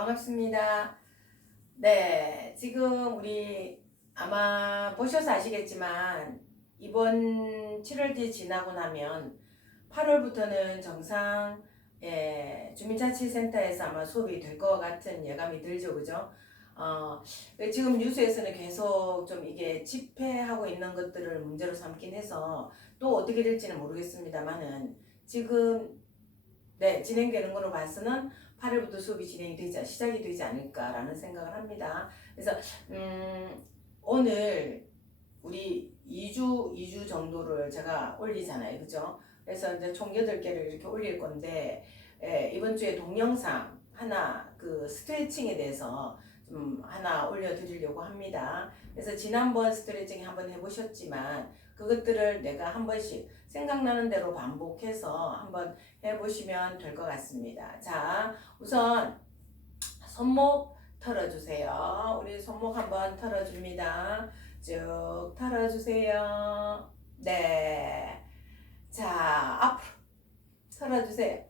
반갑습니다. 네, 지금 우리 아마 보셔서 아시겠지만 이번 7월뒤 지나고 나면 8월부터는 정상 예, 주민자치센터에서 아마 수업이 될 것 같은 예감이 들죠, 그죠? 어, 지금 뉴스에서는 계속 좀 이게 집회하고 있는 것들을 문제로 삼긴 해서 또 어떻게 될지는 모르겠습니다만은 지금 네, 진행되는 거로 봐서는 8월부터 수업이 진행이 되지 시작이 되지 않을까라는 생각을 합니다. 그래서 음, 오늘 우리 2주 2주 정도를 제가 올리잖아요. 그죠? 그래서 이제 총 8개를 이렇게 올릴 건데 예, 이번 주에 동영상 하나 그 스트레칭에 대해서 좀 하나 올려드리려고 합니다. 그래서 지난번 스트레칭 한번 해보셨지만 그것들을 내가 한 번씩 생각나는 대로 반복해서 한번 해보시면 될 것 같습니다. 자, 우선 손목 털어주세요. 우리 손목 한번 털어줍니다. 쭉 털어주세요. 네. 자, 앞으로 털어주세요.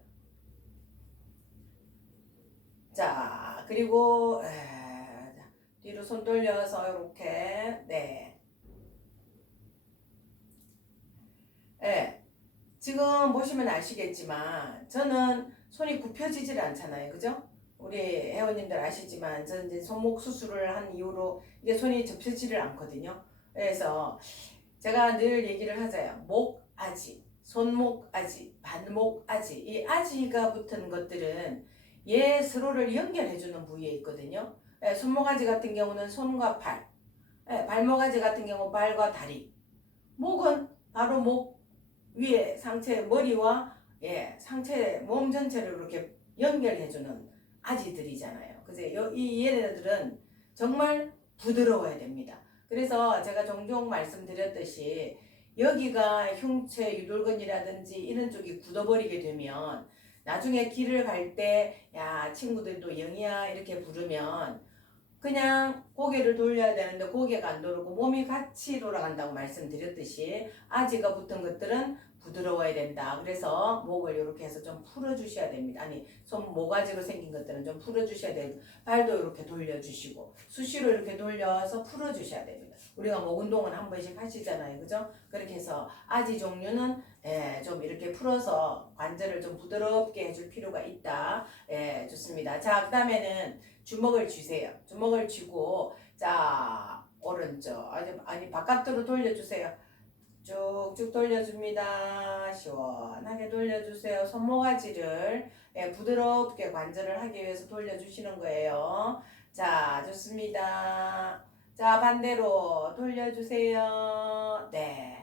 자, 그리고 에, 자, 뒤로 손 돌려서 이렇게 네. 예. 지금 보시면 아시겠지만 저는 손이 굽혀지질 않잖아요. 그죠? 우리 회원님들 아시지만 저는 이제 손목 수술을 한 이후로 이게 손이 접혀지를 않거든요. 그래서 제가 늘 얘기를 하자요. 목 아지, 손목 아지, 반목 아지. 이 아지가 붙은 것들은 얘 서로를 연결해주는 부위에 있거든요. 예, 손목 아지 같은 경우는 손과 발, 예, 발목 아지 같은 경우 발과 다리, 목은 바로 목 위에 상체 머리와 예, 상체 몸 전체를 그렇게 연결해주는 아지들이잖아요. 요- 이 얘네들은 정말 부드러워야 됩니다. 그래서 제가 종종 말씀드렸듯이 여기가 흉체 유돌근이라든지 이런 쪽이 굳어버리게 되면 나중에 길을 갈 때 야 친구들도 영희야 이렇게 부르면 그냥 고개를 돌려야 되는데 고개가 안 돌고 몸이 같이 돌아간다고 말씀드렸듯이 아지가 붙은 것들은 부드러워야 된다. 그래서 목을 이렇게 해서 좀 풀어주셔야 됩니다. 아니 손 모가지로 생긴 것들은 좀 풀어주셔야 되고 발도 이렇게 돌려주시고 수시로 이렇게 돌려서 풀어주셔야 됩니다. 우리가 목 운동은 한 번씩 하시잖아요, 그죠? 그렇게 해서 아지 종류는 예, 좀 이렇게 풀어서 관절을 좀 부드럽게 해줄 필요가 있다. 예, 좋습니다. 자, 그 다음에는 주먹을 쥐세요. 주먹을 쥐고 자 오른쪽 아니 아니 바깥으로 돌려주세요. 쭉쭉 돌려줍니다. 시원하게 돌려주세요. 손모가지를 예, 부드럽게 관절을 하기 위해서 돌려주시는 거예요. 자, 좋습니다. 자, 반대로 돌려주세요. 네.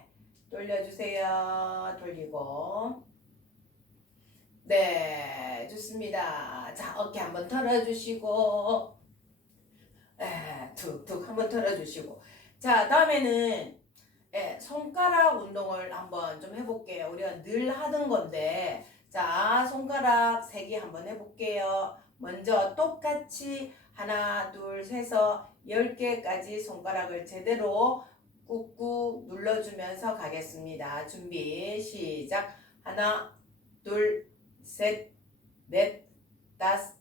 돌려주세요. 돌리고. 네, 좋습니다. 자, 어깨 한번 털어주시고. 예, 툭툭 한번 털어주시고. 자, 다음에는 예, 손가락 운동을 한번 좀 해볼게요. 우리가 늘 하던 건데, 자, 손가락 세 개 한번 해볼게요. 먼저 똑같이 하나, 둘, 셋서 열 개까지 손가락을 제대로 꾹꾹 눌러주면서 가겠습니다. 준비, 시작. 하나, 둘, 셋, 넷, 다섯,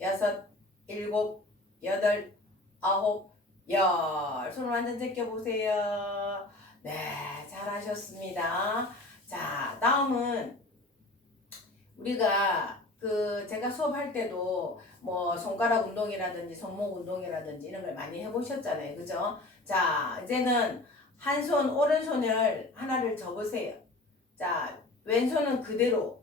여섯, 일곱, 여덟, 아홉, 열. 손을 완전 제껴보세요. 네, 잘하셨습니다. 자, 다음은 우리가 그 제가 수업할 때도 뭐 손가락 운동이라든지 손목 운동이라든지 이런 걸 많이 해보셨잖아요. 그죠? 자, 이제는 한 손, 오른손을 하나를 접으세요. 자, 왼손은 그대로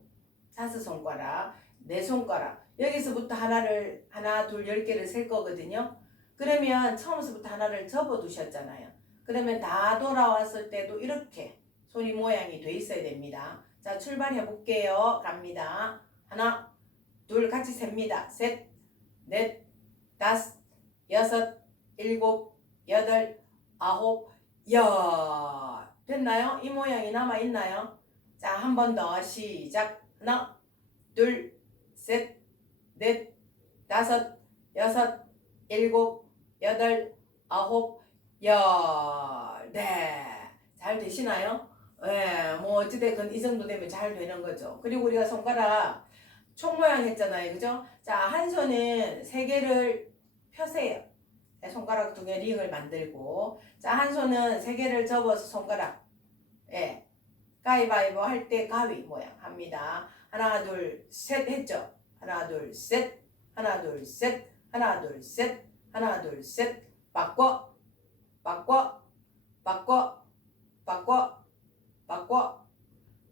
다섯 손가락, 네 손가락. 여기서부터 하나를, 하나, 둘, 열 개를 셀 거거든요. 그러면 처음부터 하나를 접어 두셨잖아요. 그러면 다 돌아왔을 때도 이렇게 손이 모양이 돼 있어야 됩니다. 자, 출발해 볼게요. 갑니다. 하나, 둘, 같이 셉니다. 셋, 넷, 다섯, 여섯, 일곱, 여덟, 아홉, 열. 됐나요? 이 모양이 남아 있나요? 자, 한 번 더 시작. 하나, 둘, 셋, 넷, 다섯, 여섯, 일곱, 여덟, 아홉, 열. 네. 잘 되시나요? 예, 뭐 어찌됐건 이 정도 되면 잘 되는 거죠. 그리고 우리가 손가락 총 모양 했잖아요. 그죠? 자, 한 손은 세 개를 펴세요. 네, 손가락 두 개 링을 만들고. 자, 한 손은 세 개를 접어서 손가락. 예. 가위바위보 할 때 가위 모양 합니다. 하나, 둘, 셋 했죠? 하나, 둘, 셋. 하나, 둘, 셋. 하나, 둘, 셋. 하나, 둘, 셋. 바꿔. 바꿔. 바꿔. 바꿔. 바꿔.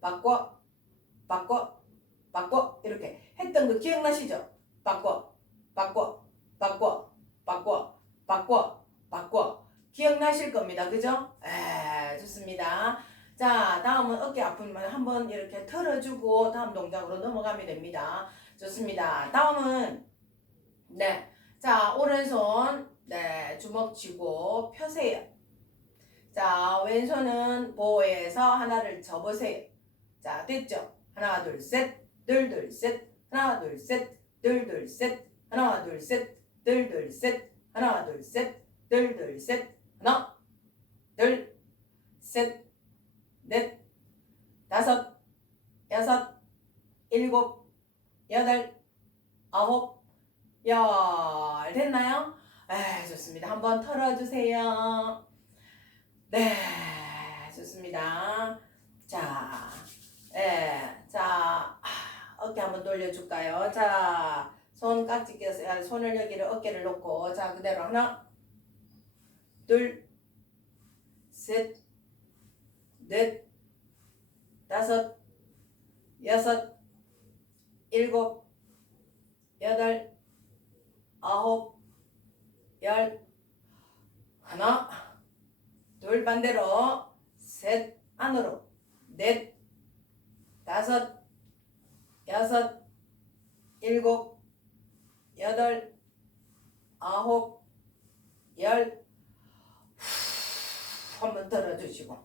바꿔. 바꿔. 바꿔. 이렇게 했던 거 기억나시죠? 바꿔. 바꿔. 바꿔. 바꿔. 바꿔. 바꿔. 기억나실 겁니다. 그죠? 에, 좋습니다. 자, 다음은 어깨 아프면 한번 이렇게 털어주고 다음 동작으로 넘어가면 됩니다. 좋습니다. 다음은 네. 자, 오른손 네, 주먹 쥐고 펴세요. 자, 왼손은 보호해서 하나를 접으세요. 자, 됐죠? 하나, 둘, 셋. 둘, 둘, 셋. 하나, 둘, 셋. 둘, 둘, 셋. 하나, 둘, 셋. 둘, 둘, 셋. 하나, 둘, 셋. 둘, 둘, 셋. 하나, 둘, 셋, 넷, 다섯, 여섯, 일곱, 여덟, 아홉, 열. 됐나요? 에, 좋습니다. 한번 털어주세요. 네, 좋습니다. 자, 예, 자, 아, 돌려줄까요? 자, 손 깍지 껴서, 아, 손을 여기를 어깨를 놓고, 자, 그대로 하나, 둘, 셋, 넷, 다섯, 여섯, 일곱, 여덟, 아홉, 열, 하나, 둘 반대로, 셋 안으로, 넷, 다섯, 여섯, 일곱, 여덟, 아홉, 열, 후, 한번 들어주시고.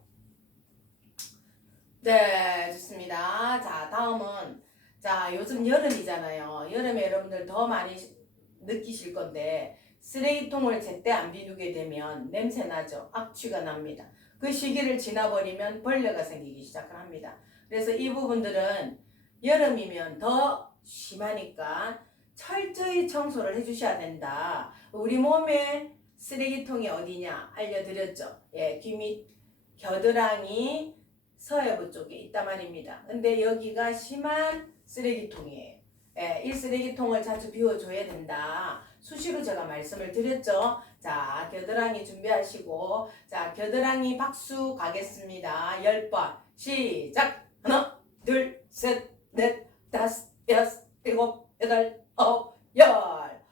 네, 좋습니다. 자, 다음은, 자, 요즘 여름이잖아요. 여름에 여러분들 더 많이 시- 느끼실 건데, 쓰레기통을 제때 안 비우게 되면 냄새 나죠? 악취가 납니다. 그 시기를 지나버리면 벌레가 생기기 시작을 합니다. 그래서 이 부분들은 여름이면 더 심하니까 철저히 청소를 해주셔야 된다. 우리 몸에 쓰레기통이 어디냐 알려드렸죠. 예, 귀밑 겨드랑이 서해부 쪽에 있단 말입니다. 근데 여기가 심한 쓰레기통이에요. 예, 이 쓰레기통을 자주 비워줘야 된다. 수시로 제가 말씀을 드렸죠. 자, 겨드랑이 준비하시고, 자, 겨드랑이 박수 가겠습니다. 10번. 시작! 하나, 둘, 셋, 넷, 다섯, 여섯, 일곱, 여덟, 아홉, 열.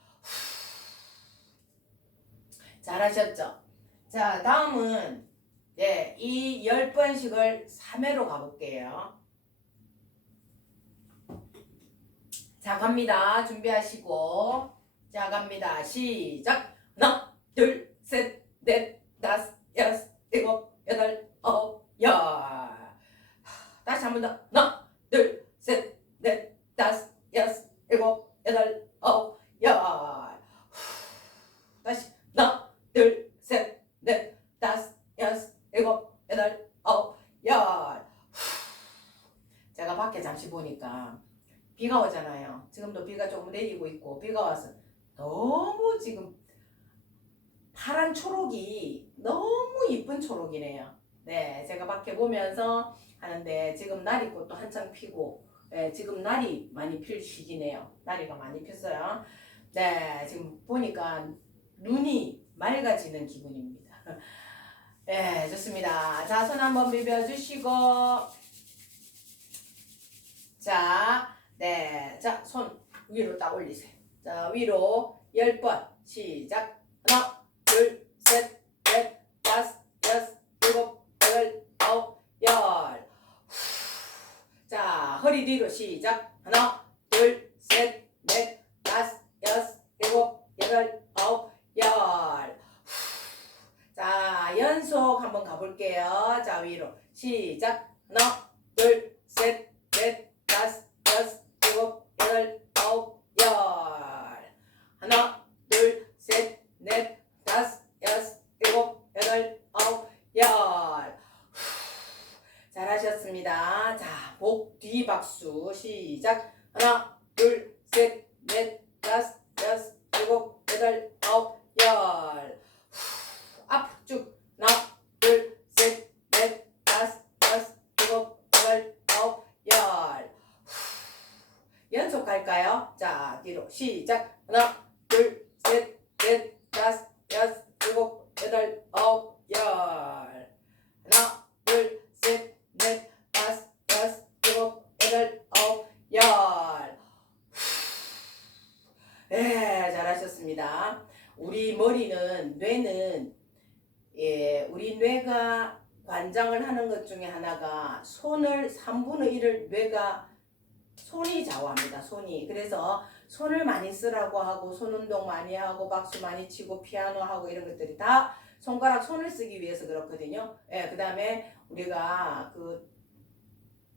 잘하셨죠? 자, 다음은, 예, 이 10번씩을 3회로 가볼게요. 자, 갑니다. 준비하시고. 자, 갑니다. 시작! 하나, 둘, 셋, 넷, 다섯, 여섯, 일곱, 여덟, 아홉, 열. 다시 한 번 더. 하나, 다섯, 여섯, 일곱, 여덟, 아홉, 열. 다시 하나, 둘, 셋, 넷, 다섯, 여섯, 일곱, 여덟, 아홉, 열. 제가 밖에 잠시 보니까 비가 오잖아요. 지금도 비가 조금 내리고 있고 비가 와서 너무 지금 파란 초록이 너무 이쁜 초록이네요. 네, 제가 밖에 보면서 하는데 지금 나리꽃도 한창 피고 네, 지금 날이 많이 필 시기네요. 나리가 많이 폈어요. 네, 지금 보니까 눈이 맑아지는 기분입니다. 네, 좋습니다. 자, 손 한번 비벼주시고 자, 네, 자, 손 위로 딱 올리세요. 자, 위로 10번 시작. 하나, 둘, 셋, 넷, 다섯, 여섯, 일곱, 여덟, 아홉, 열. 후. 자, 허리 뒤로 시작. 하나, 둘, 셋, 넷, 다섯, 여섯, 일곱, 여덟, 아홉, 열. 후. 자, 연속 한번 가볼게요. 자, 위로 시작. 하나, 둘, 셋, 넷, 다섯, 여섯, 일곱, 여덟, 아홉, 열. 하나, 둘, 셋, 넷, 다섯, 여섯, 일곱, 여덟, 아홉, 열. 후. 잘하셨습니다. 자, 목 뒤 박수 시작. 하나, 둘, 셋, 넷, 다섯, 여섯, 일곱, 여덟, 아홉, 열. 후, 앞으로 쭉. 하나, 둘, 셋, 넷, 다섯, 여섯, 일곱, 여덟, 아홉, 열. 후. 연속 갈까요? 자, 뒤로 시작. 하나, 둘, 셋, 넷, 다섯, 여섯, 일곱, 여덟, 아홉, 열. 하나, 둘, 셋, 넷, 다섯, 여섯, 일곱, 여덟, 아홉, 열. 네, 잘하셨습니다. 우리 머리는 뇌는 예, 우리 뇌가 관장을 하는 것 중에 하나가 손을 3분의 1을 뇌가 손이 좌우합니다. 손이. 그래서 손을 많이 쓰라고 하고 손 운동 많이 하고 박수 많이 치고 피아노 하고 이런 것들이 다 손가락 손을 쓰기 위해서 그렇거든요. 예, 그다음에 우리가 그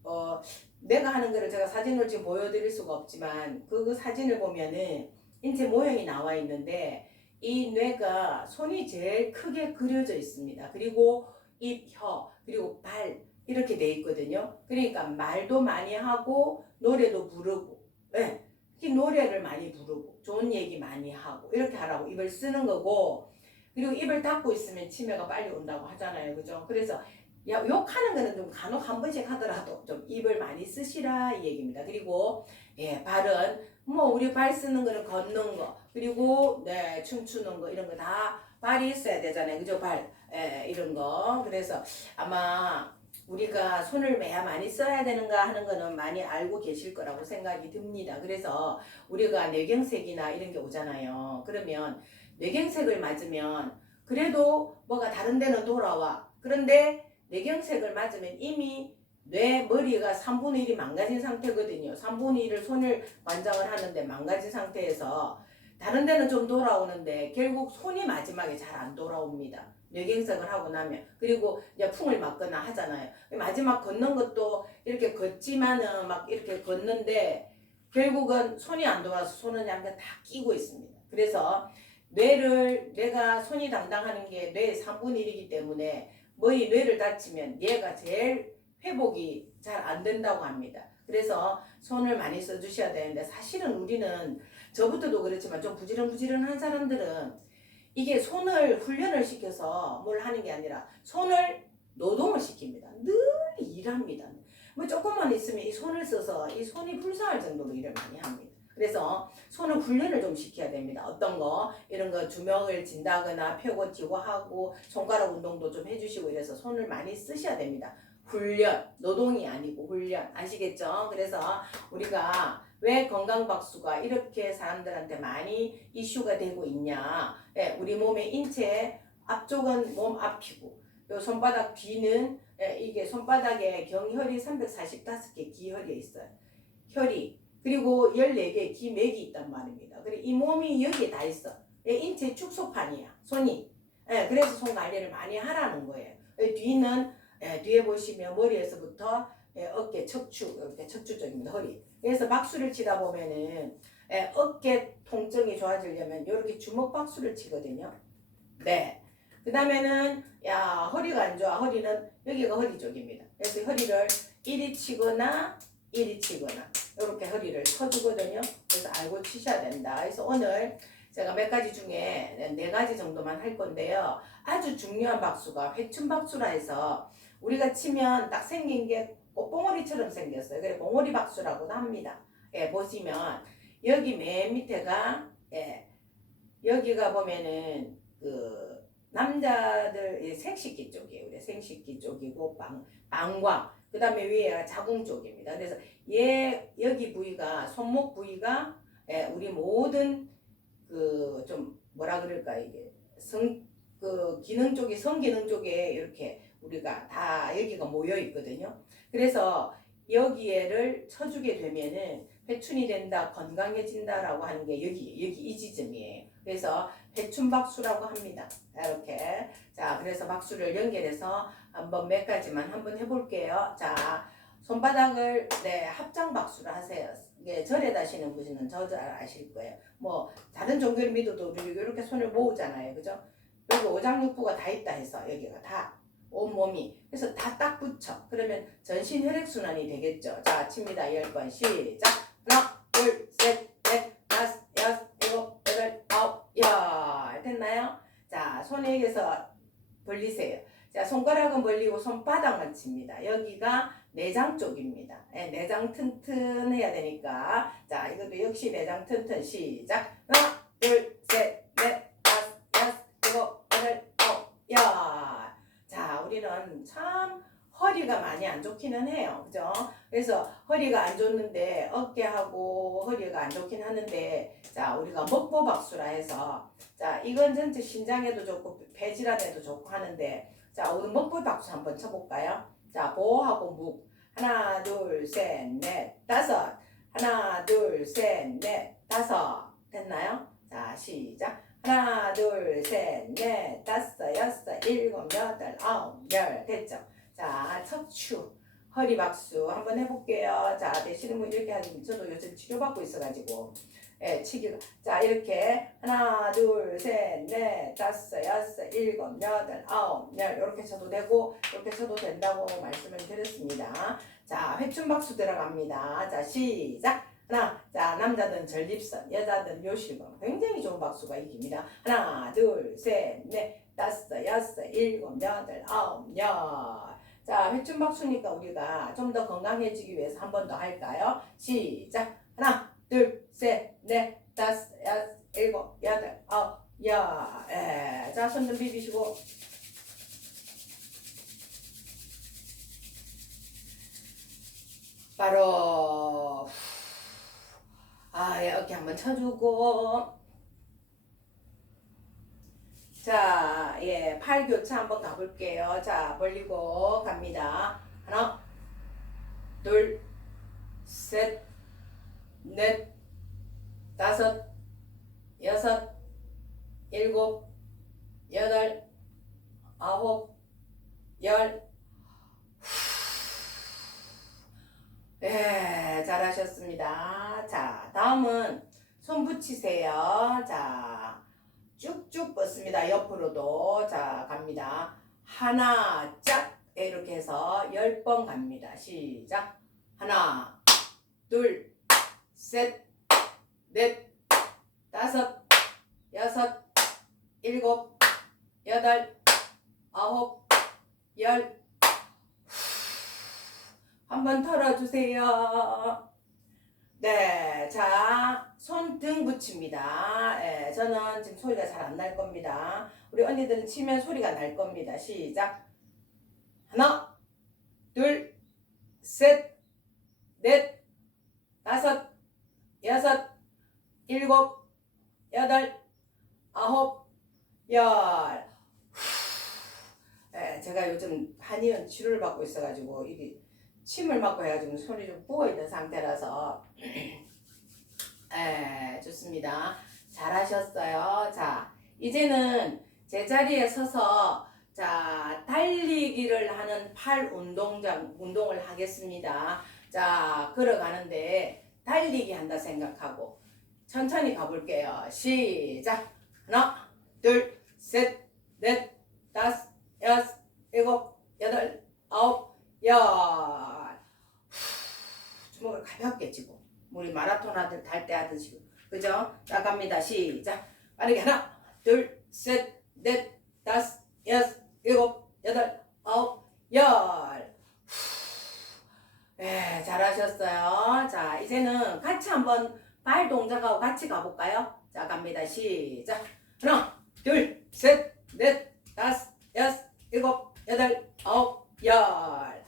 어, 내가 하는 거를 제가 사진을 지금 보여드릴 수가 없지만 그, 그 사진을 보면은 인체 모형이 나와 있는데 이 뇌가 손이 제일 크게 그려져 있습니다. 그리고 입, 혀, 그리고 발 이렇게 돼 있거든요. 그러니까 말도 많이 하고 노래도 부르고, 예, 특히 노래를 많이 부르고 좋은 얘기 많이 하고 이렇게 하라고 입을 쓰는 거고 그리고 입을 닫고 있으면 치매가 빨리 온다고 하잖아요, 그죠? 그래서 야, 욕하는 거는 좀 간혹 한 번씩 하더라도 좀 입을 많이 쓰시라 이 얘기입니다. 그리고 예, 발은 뭐 우리 발 쓰는 거는 걷는 거 그리고 네 춤추는 거 이런 거 다 발이 있어야 되잖아요, 그죠? 발 예, 이런 거 그래서 아마 우리가 손을 매야 많이 써야 되는가 하는 거는 많이 알고 계실 거라고 생각이 듭니다. 그래서 우리가 뇌경색이나 이런 게 오잖아요. 그러면 뇌경색을 맞으면 그래도 뭐가 다른 데는 돌아와. 그런데 뇌경색을 맞으면 이미 뇌 머리가 3분의 1이 망가진 상태거든요. 3분의 1을 손을 관장을 하는데 망가진 상태에서 다른 데는 좀 돌아오는데 결국 손이 마지막에 잘 안 돌아옵니다. 뇌경색을 하고 나면 그리고 이제 풍을 맞거나 하잖아요. 마지막 걷는 것도 이렇게 걷지만은 막 이렇게 걷는데 결국은 손이 안 돌아서 손은 약간 다 끼고 있습니다. 그래서 뇌를 뇌가 손이 담당하는 게 뇌의 3분의 1이기 때문에 뭐이 뇌를 다치면 얘가 제일 회복이 잘 안 된다고 합니다. 그래서 손을 많이 써주셔야 되는데 사실은 우리는 저부터도 그렇지만 좀 부지런부지런한 사람들은 이게 손을 훈련을 시켜서 뭘 하는 게 아니라 손을 노동을 시킵니다. 늘 일합니다. 뭐 조금만 있으면 이 손을 써서 이 손이 불쌍할 정도로 일을 많이 합니다. 그래서 손을 훈련을 좀 시켜야 됩니다. 어떤 거 이런 거 주먹을 진다거나 펴고 쥐고 하고 손가락 운동도 좀 해주시고 이래서 손을 많이 쓰셔야 됩니다. 훈련 노동이 아니고 훈련 아시겠죠? 그래서 우리가 왜 건강박수가 이렇게 사람들한테 많이 이슈가 되고 있냐? 예, 우리 몸의 인체 앞쪽은 몸 앞이고 요 손바닥 뒤는 예, 이게 손바닥에 경혈이 345개 기혈이 있어요. 혈이 그리고 14개 기맥이 있단 말입니다. 그리고 이 몸이 여기에 다 있어. 예, 인체 축소판이야. 손이. 예, 그래서 손 관리를 많이 하라는 거예요. 예, 뒤는 예, 뒤에 보시면 머리에서부터 예, 어깨, 척추, 이렇게 척추 쪽입니다. 허리. 그래서 박수를 치다 보면은 예, 어깨 통증이 좋아지려면 이렇게 주먹 박수를 치거든요. 네. 그 다음에는 야 허리가 안 좋아. 허리는 여기가 허리 쪽입니다. 그래서 허리를 이리 치거나 이리 치거나 이렇게 허리를 쳐주거든요. 그래서 알고 치셔야 된다. 그래서 오늘 제가 몇 가지 중에 네 가지 정도만 할 건데요. 아주 중요한 박수가 회춘 박수라 해서 우리가 치면 딱 생긴 게 꽃봉오리처럼 생겼어요. 그래 봉오리 박수라고도 합니다. 예, 보시면 여기 맨 밑에가 예, 여기가 보면은 그 남자들 이 생식기 쪽이에요. 우리 생식기 쪽이고 방 방광 그 다음에 위에가 자궁 쪽입니다. 그래서 얘 여기 부위가 손목 부위가 예, 우리 모든 그 좀 뭐라 그럴까 이게 성 그 기능 쪽이 성기능 쪽에 이렇게 우리가 다 여기가 모여 있거든요. 그래서 여기에를 쳐주게 되면은 회춘이 된다, 건강해진다라고 하는 게 여기 여기 이 지점이에요. 그래서 회춘박수라고 합니다. 이렇게 자 그래서 박수를 연결해서 한번 몇 가지만 한번 해볼게요. 자 손바닥을 네 합장 박수를 하세요. 이게 절에 다시는 분은 저잘 아실 거예요. 뭐 다른 종교를 믿어도 우리 이렇게 손을 모으잖아요, 그죠? 여기 오장육부가 다 있다 해서 여기가 다 온몸이 그래서 다 딱 붙여 그러면 전신 혈액순환이 되겠죠 자 칩니다 10번 시작 하나 둘 셋, 넷, 다섯, 여섯, 일곱, 여덟, 아홉, 열. 됐나요? 자, 손에게서 벌리세요. 자, 손가락은 벌리고 손바닥만 칩니다. 여기가 내장 쪽입니다. 예, 내장 튼튼해야 되니까. 자, 이것도 역시 내장 튼튼. 시작. 하나, 둘, 셋, 넷, 다섯, 여섯, 일곱, 여덟, 아홉, 열. 자, 우리는 참 허리가 많이 안 좋기는 해요. 그죠? 그래서 허리가 안 좋는데 어깨하고 허리가 안 좋긴 하는데 자, 우리가 먹보박수라 해서 자, 이건 전체 신장에도 좋고 폐질환에도 좋고 하는데 자, 오늘 먹보박수 한번 쳐볼까요? 자, 보하고 묵. 하나, 둘, 셋, 넷, 다섯. 하나, 둘, 셋, 넷, 다섯. 됐나요? 자, 시작. 하나, 둘, 셋, 넷, 다섯, 여섯, 일곱, 여덟, 아홉, 열. 됐죠? 자, 척추. 허리 박수 한번 해볼게요. 자, 되시는 분 이렇게 하지. 저도 요즘 치료받고 있어가지고. 예, 치기가. 자, 이렇게. 하나, 둘, 셋, 넷, 다섯, 여섯, 일곱, 여덟, 아홉, 열. 이렇게 쳐도 되고, 이렇게 쳐도 된다고 말씀을 드렸습니다. 자, 회춘 박수 들어갑니다. 자, 시작. 하나, 자, 남자들은 전립선, 여자들은 요실금. 굉장히 좋은 박수가 이깁니다. 하나, 둘, 셋, 넷, 다섯, 여섯, 일곱, 여덟, 아홉, 열. 자, 회춘박수니까 우리가 좀 더 건강해지기 위해서 한 번 더 할까요? 시작. 하나, 둘, 셋, 넷, 다섯, 여섯, 일곱, 여덟, 아홉, 열. 예. 자, 손 좀 비비시고. 바로 아, 예, 어깨 한번 쳐주고 자, 예, 팔 교차 한번 가볼게요. 자, 벌리고 갑니다. 하나, 둘, 셋, 넷, 다섯, 여섯, 일곱, 여덟, 아홉, 열. 네, 잘하셨습니다. 자, 다음은 손 붙이세요. 자, 쭉쭉 뻗습니다. 옆으로도. 자, 갑니다. 하나, 짝. 이렇게 해서 열번 갑니다. 시작. 하나, 둘, 셋, 넷, 다섯, 여섯, 일곱, 여덟, 아홉, 열. 한 번 털어주세요. 네, 자, 손등 붙입니다. 예, 저는 지금 소리가 잘 안 날 겁니다. 우리 언니들은 치면 소리가 날 겁니다. 시작. 하나, 둘, 셋, 넷, 다섯, 여섯, 일곱, 여덟, 아홉, 열. 예, 제가 요즘 한의원 치료를 받고 있어가지고 이게 침을 맞고 해가지고 손이 좀 부어 있는 상태라서 예, 좋습니다. 잘하셨어요. 자, 이제는 제자리에 서서 자 달리기를 하는 팔 운동장 운동을 하겠습니다. 자 걸어가는데 달리기 한다 생각하고 천천히 가볼게요. 시작. 하나, 둘, 셋, 넷, 다섯, 여섯, 일곱, 여덟, 아홉, 열. 주먹을 가볍게 쥐고 우리 마라톤 하들 달때 하듯이 그죠? 자 갑니다. 시작. 빠르게 하나, 둘, 셋, 넷, 다섯, 여섯, 일곱, 여덟, 아홉, 열. 네, 잘하셨어요. 자, 이제는 같이 한번 발 동작하고 같이 가볼까요? 자, 갑니다. 시작. 하나, 둘, 셋, 넷, 다섯, 여섯, 일곱, 여덟, 아홉, 열.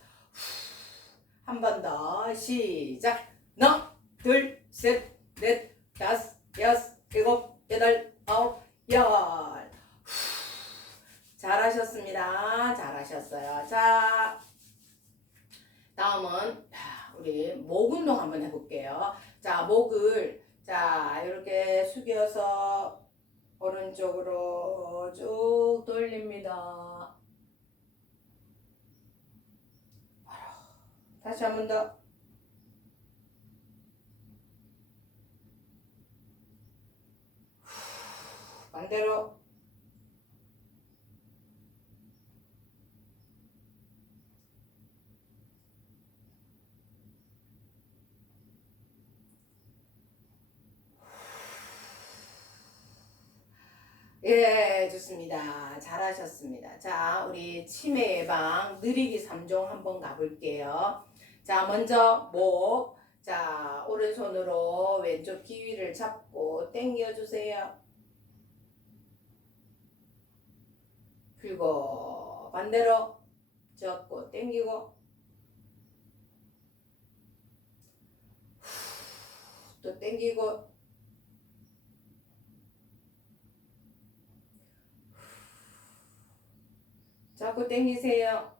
한 번 더. 시작. 하나, 둘, 셋, 넷, 다섯, 여섯, 일곱, 여덟, 아홉, 열. 잘하셨습니다. 잘하셨어요. 자, 다음은 우리 목 운동 한번 해볼게요. 자, 목을 자 이렇게 숙여서 오른쪽으로 쭉 돌립니다. 다시 한 번 더. 반대로 예, 좋습니다. 잘하셨습니다. 자, 우리 치매 예방 느리기 3종 한번 가볼게요. 자, 먼저 목. 자, 오른손으로 왼쪽 기위를 잡고 땡겨주세요 그리고 반대로 접고 당기고 또 당기고 자꾸 당기세요.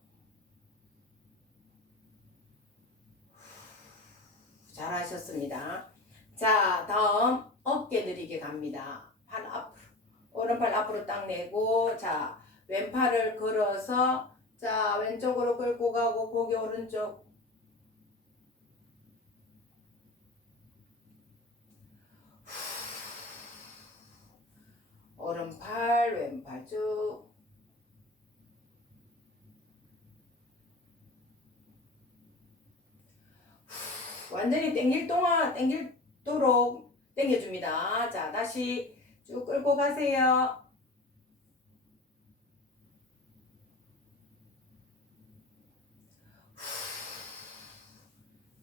잘하셨습니다. 자, 다음 어깨 느리게 갑니다. 팔 앞으로. 오른팔 앞으로 딱 내고, 자, 왼팔을 걸어서, 자, 왼쪽으로 끌고 가고, 고개 오른쪽. 오른팔, 왼팔 쭉. 완전히 땡길 동안 땡길도록 땡겨줍니다. 자, 다시 쭉 끌고 가세요.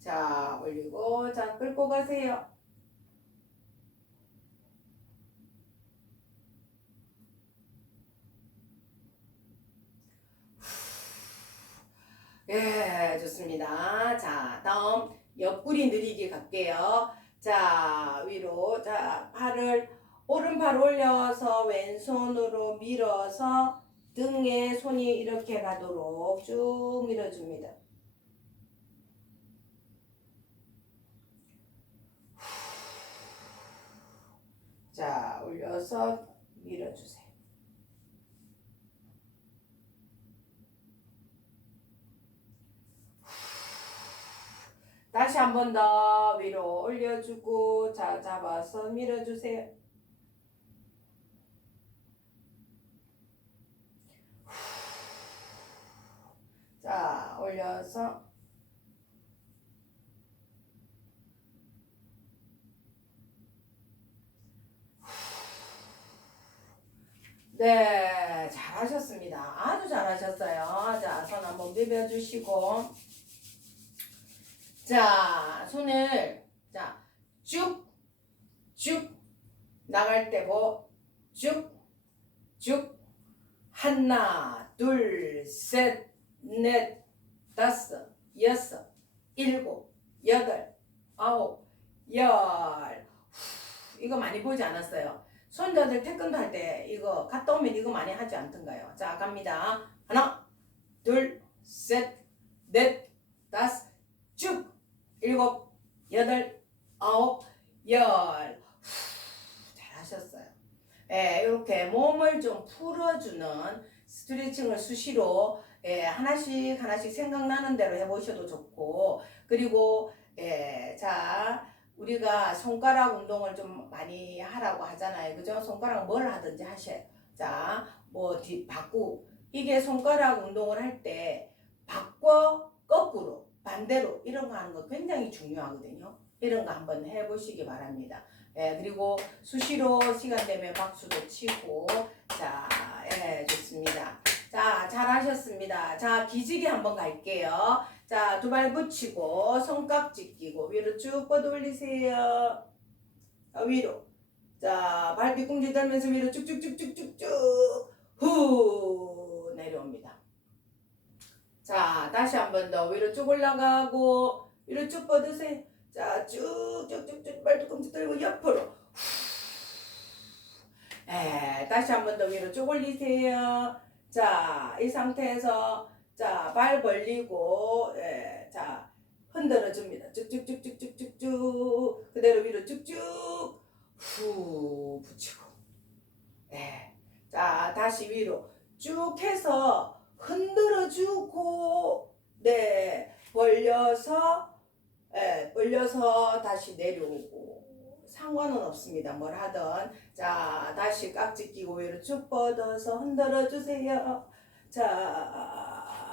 자, 올리고, 자, 끌고 가세요. 예, 좋습니다. 자, 다음 옆구리 느리게 갈게요. 자, 위로. 자, 팔을, 오른팔 올려서 왼손으로 밀어서 등에 손이 이렇게 가도록 쭉 밀어줍니다. 자, 올려서 밀어주세요. 다시 한 번 더 위로 올려주고 자 잡아서 밀어주세요. 자 올려서 네 잘하셨습니다. 아주 잘하셨어요. 자 손 한번 비벼주시고 자, 손을 자, 쭉, 쭉 나갈 때고 쭉, 쭉 하나, 둘, 셋, 넷, 다섯, 여섯, 일곱, 여덟, 아홉, 열. 후, 이거 많이 보지 않았어요. 손자들 태권도 할 때 이거 갔다 오면 이거 많이 하지 않던가요? 자, 갑니다. 하나, 둘, 셋, 넷, 다섯, 쭉. 일곱, 여덟, 아홉, 열. 후, 잘하셨어요. 예, 이렇게 몸을 좀 풀어주는 스트레칭을 수시로 예, 하나씩 하나씩 생각나는 대로 해보셔도 좋고 그리고 예, 자 우리가 손가락 운동을 좀 많이 하라고 하잖아요. 그죠? 손가락 뭘 하든지 하셔요. 자, 뭐 뒤, 바꾸 이게 손가락 운동을 할 때 바꿔 거꾸로 반대로 이런 거 하는 거 굉장히 중요하거든요. 이런 거 한번 해보시기 바랍니다. 예, 그리고 수시로 시간 되면 박수도 치고, 자, 예, 좋습니다. 자, 잘하셨습니다. 자, 기지개 한번 갈게요. 자, 두 발 붙이고, 손깍지 끼고, 위로 쭉 뻗어 올리세요. 자, 위로. 자, 발 뒤꿈치 들면서 위로 쭉쭉쭉쭉쭉쭉, 후, 내려옵니다. 자, 다시 한 번 더 위로 쭉 올라가고 위로 쭉 뻗으세요. 자, 쭉쭉쭉쭉 발 뒤꿈치 들고 옆으로. 에, 다시 한 번 더 위로 쭉 올리세요. 자, 이 상태에서 자, 발 벌리고 예, 자, 흔들어 줍니다. 쭉쭉쭉쭉쭉쭉쭉. 그대로 위로 쭉쭉. 후 붙이고. 예. 자, 다시 위로. 쭉 해서 흔들어 주고 네 벌려서 예, 벌려서 다시 내려오고. 상관은 없습니다. 뭘 하든. 자 다시 깍지 끼고 위로 쭉 뻗어서 흔들어 주세요. 자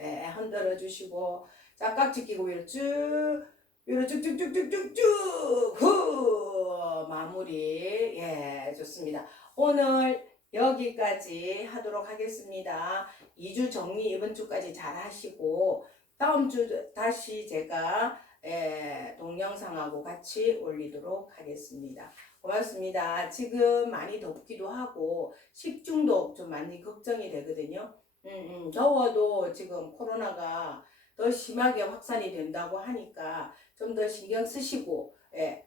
네, 흔들어 주시고 자 깍지 끼고 위로 쭉 위로 쭉쭉쭉쭉쭉쭉 후 마무리. 예 좋습니다. 오늘 여기까지 하도록 하겠습니다. 2주 정리 이번 주까지 잘 하시고 다음 주 다시 제가 예, 동영상하고 같이 올리도록 하겠습니다. 고맙습니다. 지금 많이 덥기도 하고 식중독 좀 많이 걱정이 되거든요 음, 음, 더워도 지금 코로나가 더 심하게 확산이 된다고 하니까 좀 더 신경 쓰시고 예,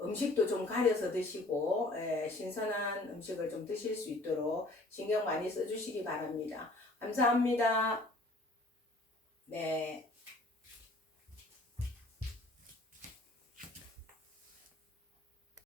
음식도 좀 가려서 드시고 예, 신선한 음식을 좀 드실 수 있도록 신경 많이 써주시기 바랍니다. 감사합니다. 네.